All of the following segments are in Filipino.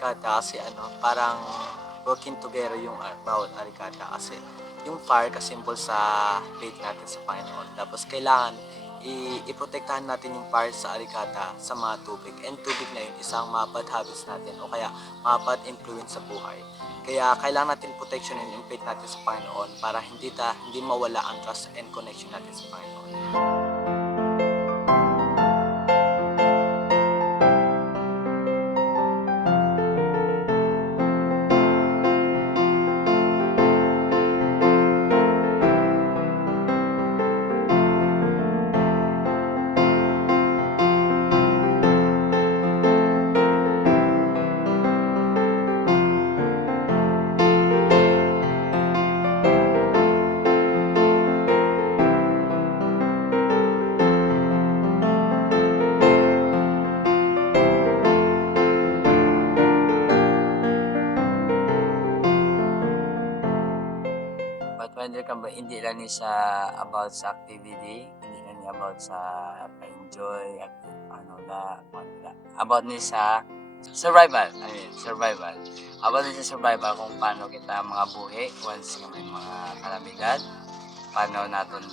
Arikata kasi parang working together yung bawat Arikata kasi yung fire kasimbol sa faith natin sa Panginoon. Tapos kailangan iprotektahan natin yung fire sa Arikata sa mga tubig. And tubig na yun, isang mga bad habits natin o kaya mga bad influence sa buhay. Kaya kailangan natin protectionin yung faith natin sa Panginoon para hindi mawala ang trust and connection natin sa Panginoon. But whether ka ba, hindi lang ni sa about sa activity, hindi lang ni about sa enjoy at about ni sa survival. Survival. About ni sa survival kung paano kita mga buhi once may mga kalamidad, paano natin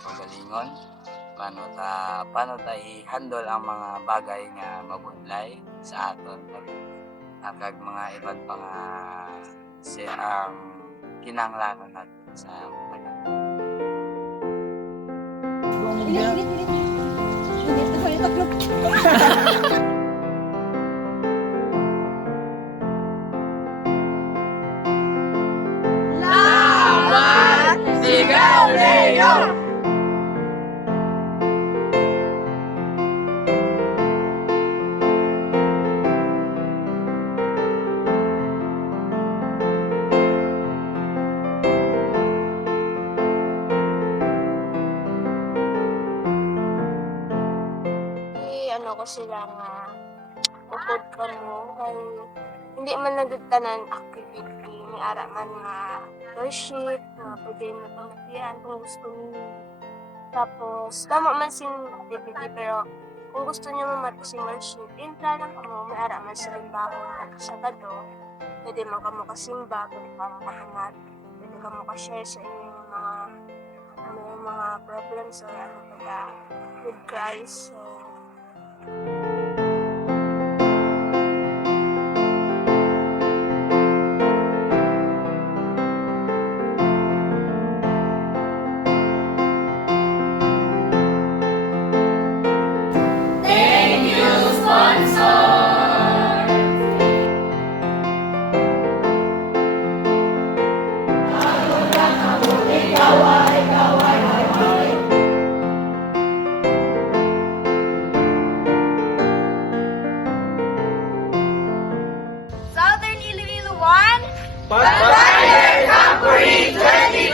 pagalingon, paano ta i-handle ang mga bagay nga mabunlay sa aton kag mga iba't mga ang kinanglanon natin sa taga. Laban! Sigaw, Leo! Ko sila nga upod ka mo kay hindi man nagtanan activity may ara man nga worship nga pwede na pamatian kung gusto niyo. Tapos tama man sing activity pero kung gusto niyo matising worship intra lang kamo may ara man sa bahon sa Sabado pwede man kamo kasimba pwede kamo kahangat pwede kamo ka-share sa inyong mga problems or ano ba with Christ. So Southern Iloilo 1, Pagbayan Camporine 20